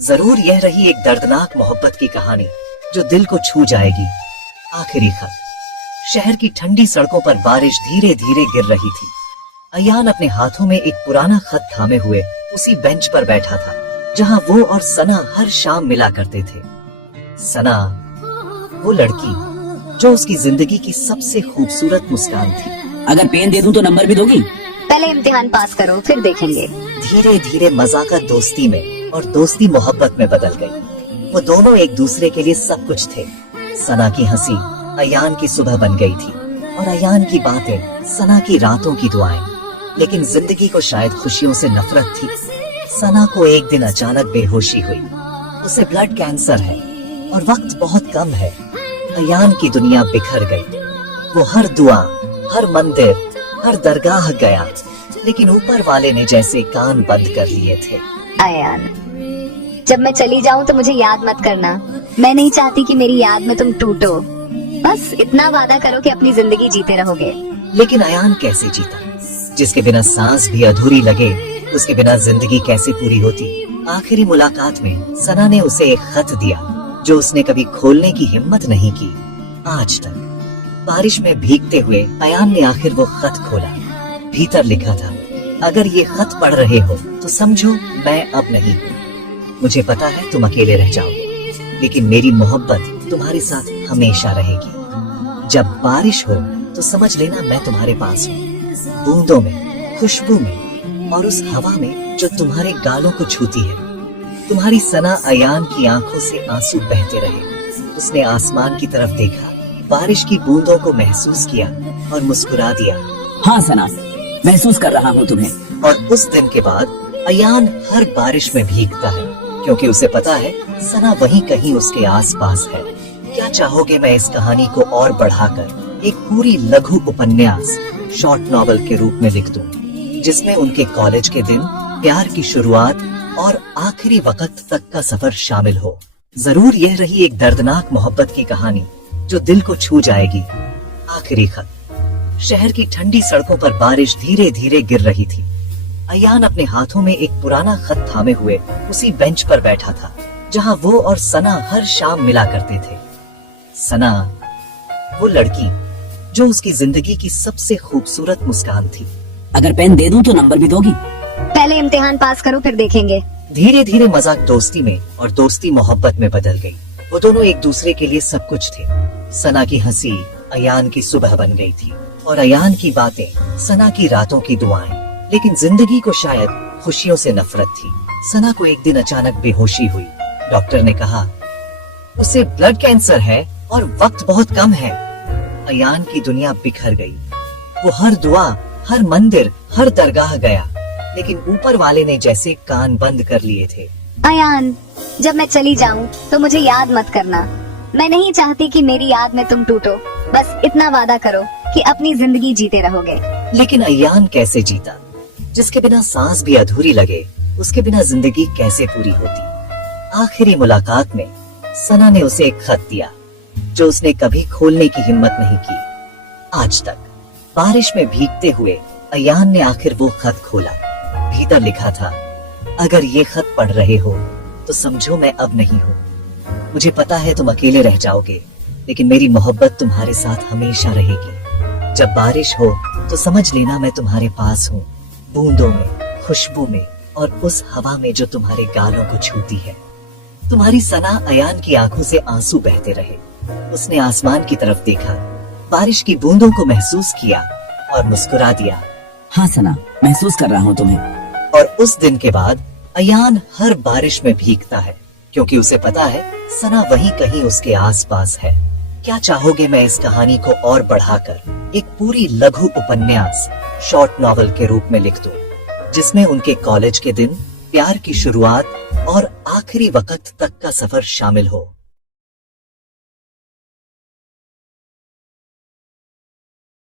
जरूर यह रही एक दर्दनाक मोहब्बत की कहानी जो दिल को छू जाएगी। आखिरी खत। शहर की ठंडी सड़कों पर बारिश धीरे धीरे गिर रही थी। अयान अपने हाथों में एक पुराना खत थामे हुए उसी बेंच पर बैठा था जहां वो और सना हर शाम मिला करते थे। सना, वो लड़की जो उसकी जिंदगी की सबसे खूबसूरत मुस्कान थी। अगर पेन दे दूं तो नंबर भी दोगी? पहले इम्तिहान पास करो फिर देखेंगे। धीरे धीरे मजाक दोस्ती में और दोस्ती मोहब्बत में बदल गई। वो दोनों एक दूसरे के लिए सब कुछ थे। सना की हंसी अयान की सुबह बन गई थी और अयान की बातें सना की रातों की दुआएं। लेकिन जिंदगी को शायद खुशियों से नफरत थी। सना को एक दिन अचानक बेहोशी हुई। उसे ब्लड कैंसर है और वक्त बहुत कम है। अयान की दुनिया बिखर गई। वो हर दुआ, हर मंदिर, हर दरगाह गया, लेकिन ऊपर वाले ने जैसे कान बंद कर लिए थे। अयान, जब मैं चली जाऊं तो मुझे याद मत करना। मैं नहीं चाहती कि मेरी याद में तुम टूटो। बस इतना वादा करो कि अपनी जिंदगी जीते रहोगे। लेकिन अयान कैसे जीता? जिसके बिना सांस भी अधूरी लगे, उसके बिना जिंदगी कैसे पूरी होती? आखिरी मुलाकात में सना ने उसे एक खत दिया जो उसने कभी खोलने की हिम्मत नहीं की आज तक। बारिश में भीगते हुए अयान ने आखिर वो खत खोला। भीतर लिखा था, अगर ये खत पढ़ रहे हो तो समझो मैं अब नहीं हूँ। मुझे पता है तुम अकेले रह जाओगे, लेकिन मेरी मोहब्बत तुम्हारे साथ हमेशा रहेगी। जब बारिश हो तो समझ लेना मैं तुम्हारे पास हूँ, बूंदों में, खुशबू में और उस हवा में जो तुम्हारे गालों को छूती है। तुम्हारी सना। अयान की आंखों से आंसू बहते रहे। उसने आसमान की तरफ देखा, बारिश की बूंदों को महसूस किया और मुस्कुरा दिया। हाँ सना, महसूस कर रहा हूँ तुम्हें। और उस दिन के बाद अयान हर बारिश में भीगता है, क्योंकि उसे पता है सना वहीं कहीं उसके आसपास है। क्या चाहोगे मैं इस कहानी को और बढ़ाकर एक पूरी लघु उपन्यास, शॉर्ट नॉवेल के रूप में लिख दूं, जिसमें उनके कॉलेज के दिन, प्यार की शुरुआत और आखिरी वक्त तक का सफर शामिल हो। जरूर यह रही एक दर्दनाक मोहब्बत की कहानी जो दिल को छू जाएगी। आखिरी खत। शहर की ठंडी सड़कों पर बारिश धीरे धीरे गिर रही थी। अयान अपने हाथों में एक पुराना खत थामे हुए उसी बेंच पर बैठा था जहां वो और सना हर शाम मिला करते थे। सना, वो लड़की जो उसकी जिंदगी की सबसे खूबसूरत मुस्कान थी। अगर पेन दे दूं तो नंबर भी दोगी? पहले इम्तिहान पास करो फिर देखेंगे। धीरे धीरे मजाक दोस्ती में और दोस्ती मोहब्बत में बदल गई। वो दोनों एक दूसरे के लिए सब कुछ थे। सना की हंसी अयान की सुबह बन गई थी और अयान की बातें सना की रातों की दुआएं। लेकिन जिंदगी को शायद खुशियों से नफरत थी। सना को एक दिन अचानक बेहोशी हुई। डॉक्टर ने कहा उसे ब्लड कैंसर है और वक्त बहुत कम है। अयान की दुनिया बिखर गई। वो हर दुआ, हर मंदिर, हर दरगाह गया, लेकिन ऊपर वाले ने जैसे कान बंद कर लिए थे। अयान, जब मैं चली जाऊं तो मुझे याद मत करना। मैं नहीं चाहती कि मेरी याद में तुम टूटो। बस इतना वादा करो कि अपनी जिंदगी जीते रहोगे। लेकिन अयान कैसे जीता? जिसके बिना सांस भी अधूरी लगे, उसके बिना जिंदगी कैसे पूरी होती? आखिरी मुलाकात में सना ने उसे एक खत दिया जो उसने कभी खोलने की हिम्मत नहीं की आज तक। बारिश में भीगते हुए अयान ने आखिर वो खत खोला। भीतर लिखा था, अगर ये खत पढ़ रहे हो तो समझो मैं अब नहीं हूँ। मुझे पता है तुम अकेले रह जाओगे, लेकिन मेरी मोहब्बत तुम्हारे साथ हमेशा रहेगी। जब बारिश हो तो समझ लेना मैं तुम्हारे पास हूँ, बूंदों में, खुशबू में और उस हवा में जो तुम्हारे गालों को छूती है। तुम्हारी सना। अयान की आंखों से आंसू बहते रहे। उसने आसमान की तरफ देखा, बारिश की बूंदों को महसूस किया और मुस्कुरा दिया। हाँ सना, महसूस कर रहा हूँ तुम्हें। और उस दिन के बाद अयान हर बारिश में भीगता है, क्योंकि उसे पता है सना वहीं कहीं उसके आसपास है। क्या चाहोगे मैं इस कहानी को और बढ़ाकर एक पूरी लघु उपन्यास, शॉर्ट नॉवेल के रूप में लिख दूं, जिसमें उनके कॉलेज के दिन, प्यार की शुरुआत और आखिरी वक्त तक का सफर शामिल हो।